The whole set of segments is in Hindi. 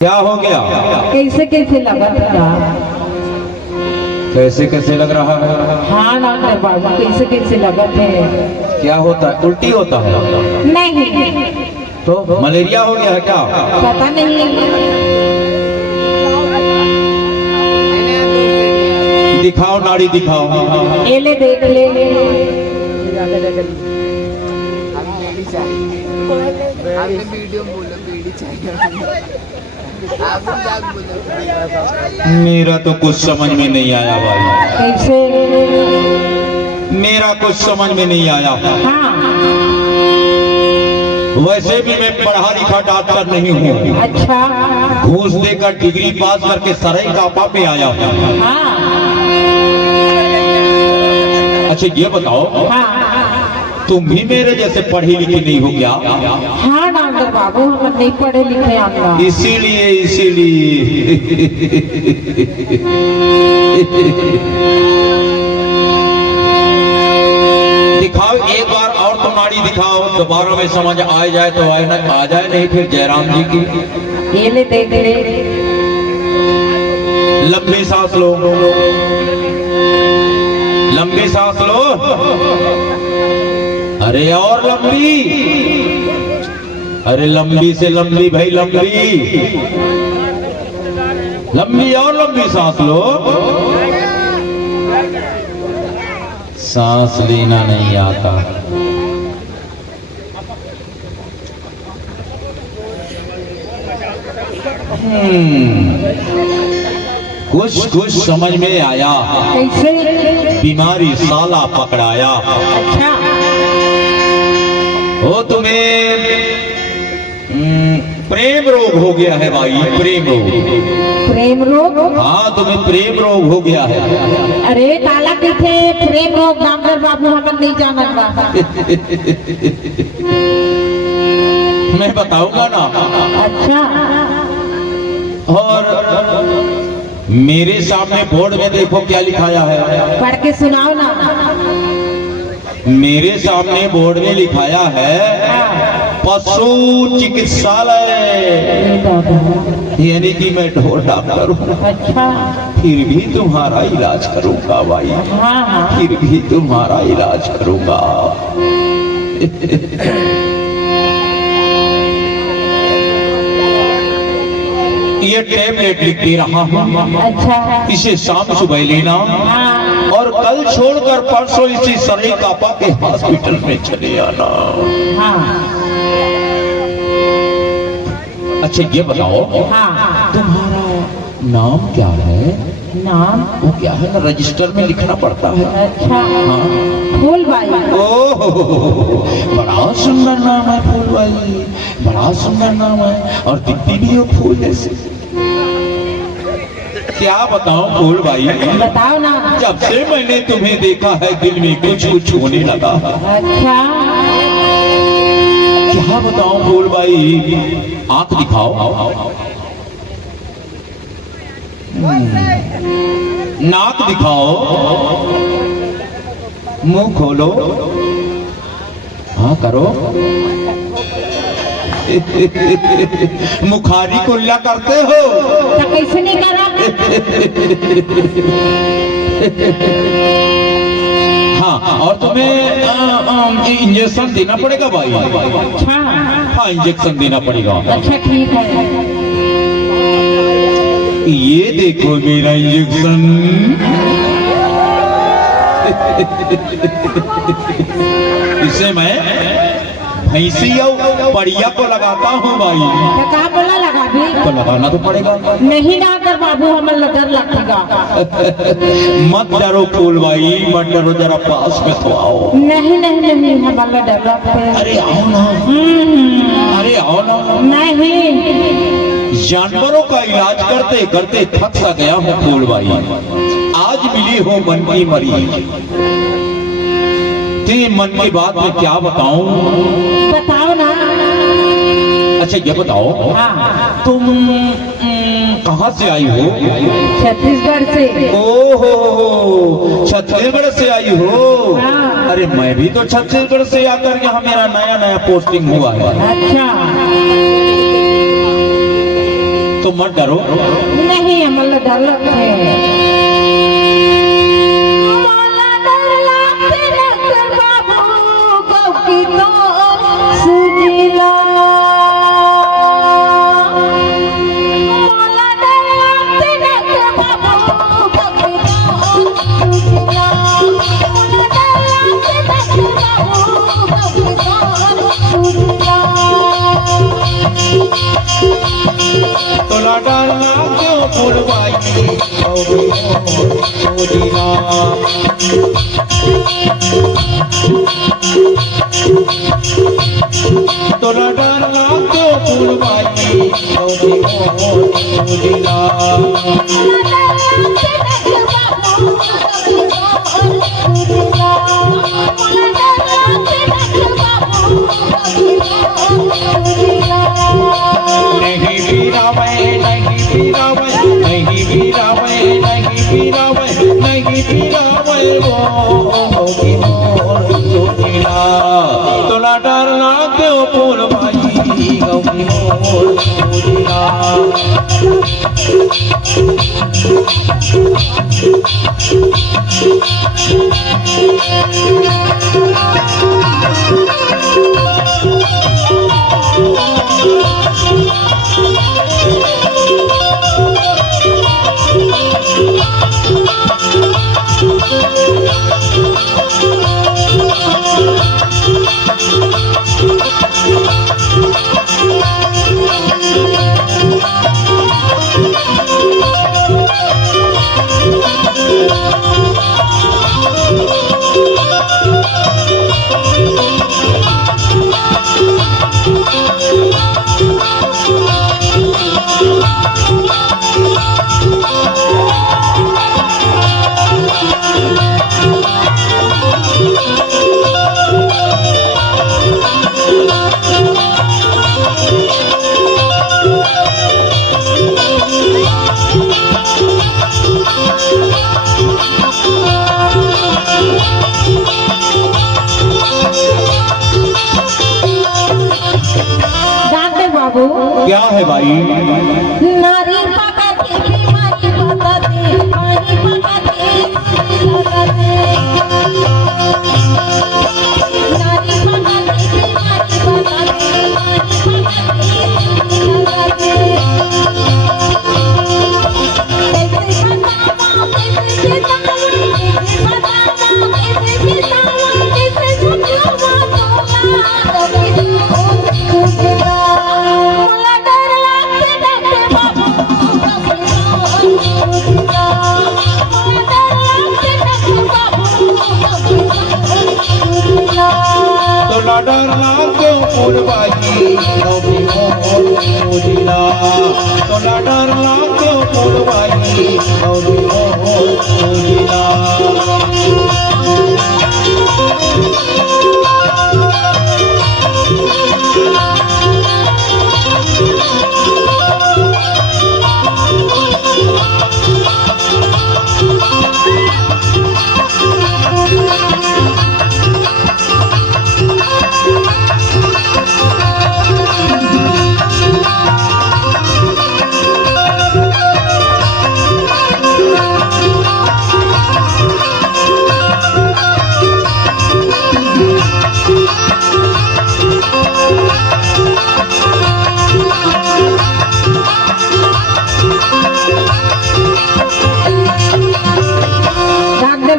क्या हो गया? कैसे कैसे लगा था? कैसे कैसे लग रहा है? हाँ डॉक्टर बाबू, कैसे कैसे लगा थे? क्या होता है? उल्टी होता है? नहीं, तो मलेरिया हो गया है क्या? पता नहीं। दिखाओ, नाड़ी दिखाओ। ये ले देख ले। मेरा तो कुछ समझ में नहीं आया भाई। कैसे? मेरा कुछ समझ में नहीं आया। हाँ। वैसे भी मैं पढ़ा लिखा डॉक्टर नहीं हूँ। अच्छा। घूस देकर डिग्री पास करके सराय कापा पे आया हूँ। हाँ। अच्छा ये बताओ, हाँ। तुम भी मेरे जैसे पढ़ी लिखी नहीं हो क्या? हाँ डॉक्टर बाबू, हम नहीं पढ़े लिखे आपका। इसीलिए दिखाओ एक बार और तो नाड़ी दिखाओ, दोबारा में समझ आ जाए तो आए, ना आ जाए नहीं फिर जयराम जी की। ये ले देख ले। लंबी सांस लो, लंबी सांस लो। अरे और लंबी, अरे लंबी से लंबी भाई, लंबी लंबी और लंबी सांस लो। सांस लेना नहीं आता। कुछ कुछ समझ में आया। कैसे? बीमारी साला पकड़ाया। अच्छा। वो तुम्हें प्रेम रोग हो गया है भाई, प्रेम रोग। प्रेम रोग? हाँ तुम्हें प्रेम रोग हो गया है। अरे काला किथे प्रेम रोग डॉक्टर बाबू, हम नहीं जानत बा। मैं बताऊंगा ना। अच्छा। और मेरे सामने बोर्ड में देखो क्या लिखाया है। पढ़ के सुनाओ ना। मेरे सामने बोर्ड में लिखाया है पशु चिकित्सालय, यानी कि मैं ढोर डॉक्टर हूँ। अच्छा। फिर भी तुम्हारा इलाज करूंगा भाई। हाँ हाँ। फिर भी तुम्हारा इलाज करूंगा। ये टैबलेट लिख दे रहा हूँ। अच्छा। इसे शाम सुबह लेना, हाँ। और कल छोड़कर परसों इसी सराय कापा के हॉस्पिटल में चले आना। हाँ। अच्छा ये बताओ, हाँ। तुम्हारा नाम क्या है? नाम? वो क्या है ना, रजिस्टर में लिखना पड़ता है। अच्छा। हाँ। फूलबाई। ओह बड़ा सुंदर नाम है फूलबाई, बड़ा सुंदर नाम है, और दिखती भी हो फूल जैसे। क्या बताऊं फूलबाई, बताओ ना। जब से मैंने तुम्हें देखा है दिल में कुछ कुछ होने लगा। अच्छा। क्या बताऊं फूलबाई, आंख दिखाओ, नाक दिखाओ, मुंह खोलो, हाँ करो। मुखारी कुल्ला करते हो तो कैसे नहीं करा? हाँ, और तुम्हें इंजेक्शन देना पड़ेगा भाई। अच्छा। हाँ इंजेक्शन देना पड़ेगा। अच्छा ठीक है। ये देखो मेरा इंजेक्शन। इसे मैं भैंसी और बढ़िया को लगाता हूँ भाई। तो कहाँ बोला लगा भी? तो लगाना तो पड़ेगा। नहीं डॉक्टर बाबू, हमें डर लगेगा। मत डरो फूलबाई, मत डरो, जरा पास में तो आओ। नहीं नहीं नहीं, हमारा डर लगता है। अरे आओ ना, अरे आओ ना। नहीं। जानवरों का इलाज करते करते थक सा गया हूँ फूलबाई, आज मिली हो मन की मरीज। तेरे मन की बात में क्या बताऊं? बताओ ना। अच्छा ये बताओ, हाँ। तुम कहाँ से आई हो? छत्तीसगढ़ से। ओहो छत्तीसगढ़ से आई हो। हाँ। अरे मैं भी तो छत्तीसगढ़ से आकर यहाँ मेरा नया नया पोस्टिंग हुआ है। अच्छा। तो तो मत डरो। नहीं हमला डर लगते है। मला डर लगते डॉक्टर बाबू गौकी तो सुजिला। मला डर लगते डॉक्टर बाबू गौकी तो सुजिला। मला डर लगते डॉक्टर बाबू गौकी तो सुजिला। तोला डरना क्यों फुलवाई सुजिला। तोला डरना क्यों फुलवाई सुजिला। नहीं बीरावे नहीं बीरावे नहीं बीरावे नहीं बीरावे नहीं बीरावे वो की मोर सुजिला। तोला डरना क्यों फुलवाई गौरी मोर सुजिला। क्या है भाई? नारी पकाते बीमारी बताते पानी पकाते लगाते। नारी पकाते बीमारी बताते पानी पकाते लगाते। कैसे बताऊं कैसे जिताऊं कैसे बताऊं कैसे जिताऊं कैसे समझाऊं तोला कभी तो सुझेगा। तोला डरना क्यों फुलवाई गौरी मोर सुजिला। तोला डरना क्यों फुलवाई गौरी मोर सुजिला।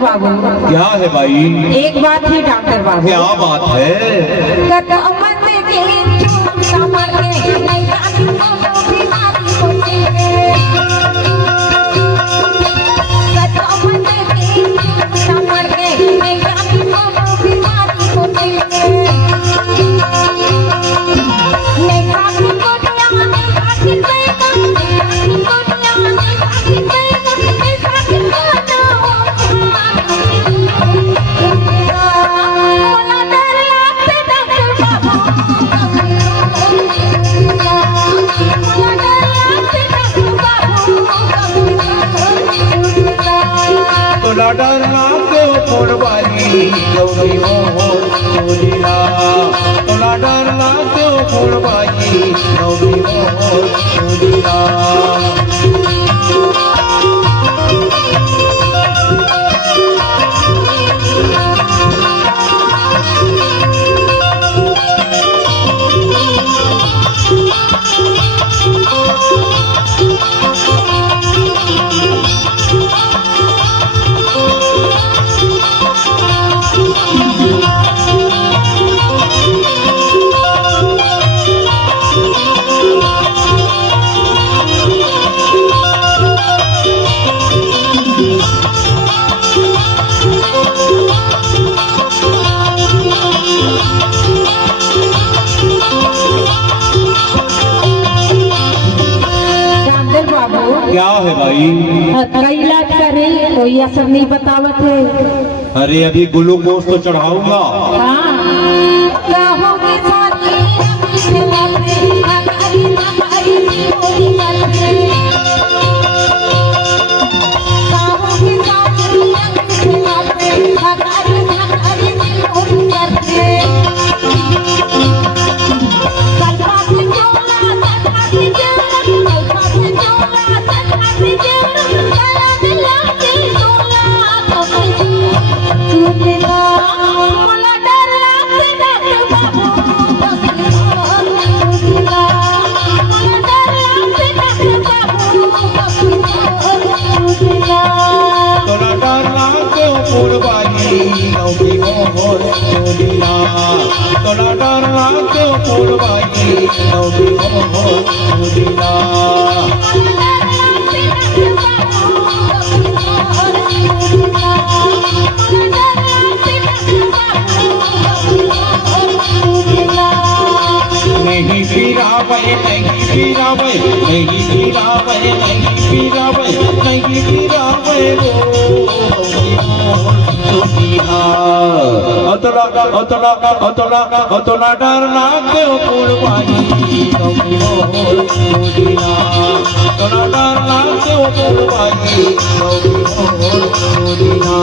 बाबू क्या है भाई? एक बात ही डॉक्टर बाबू। क्या बात है? तोला डरना क्यों फुलवाली गौरी मोर सुनीला तोला डर लागते फुलवाली गौरी मोर सुनीला क्या है भाई? कई इलाज करे कोई असर नहीं बतावत है। अरे अभी ग्लूकोज तो चढ़ाऊंगा। हाँ कहोगे साथी अपने बातें हमारी पूरी करते कहोगे साथी अपने बातें हमारी पूरी करते तोला डर लागते फुलवाली गौरी मोर सुनीला नहीं पीरावे नहीं पीरावे नहीं पीरावे नहीं पीरावे नहीं पीरावे अतला डर लागते फुलवाली गौरी मोर सुनीला अतला डर लागते फुलवाली गौरी मोर सुनीला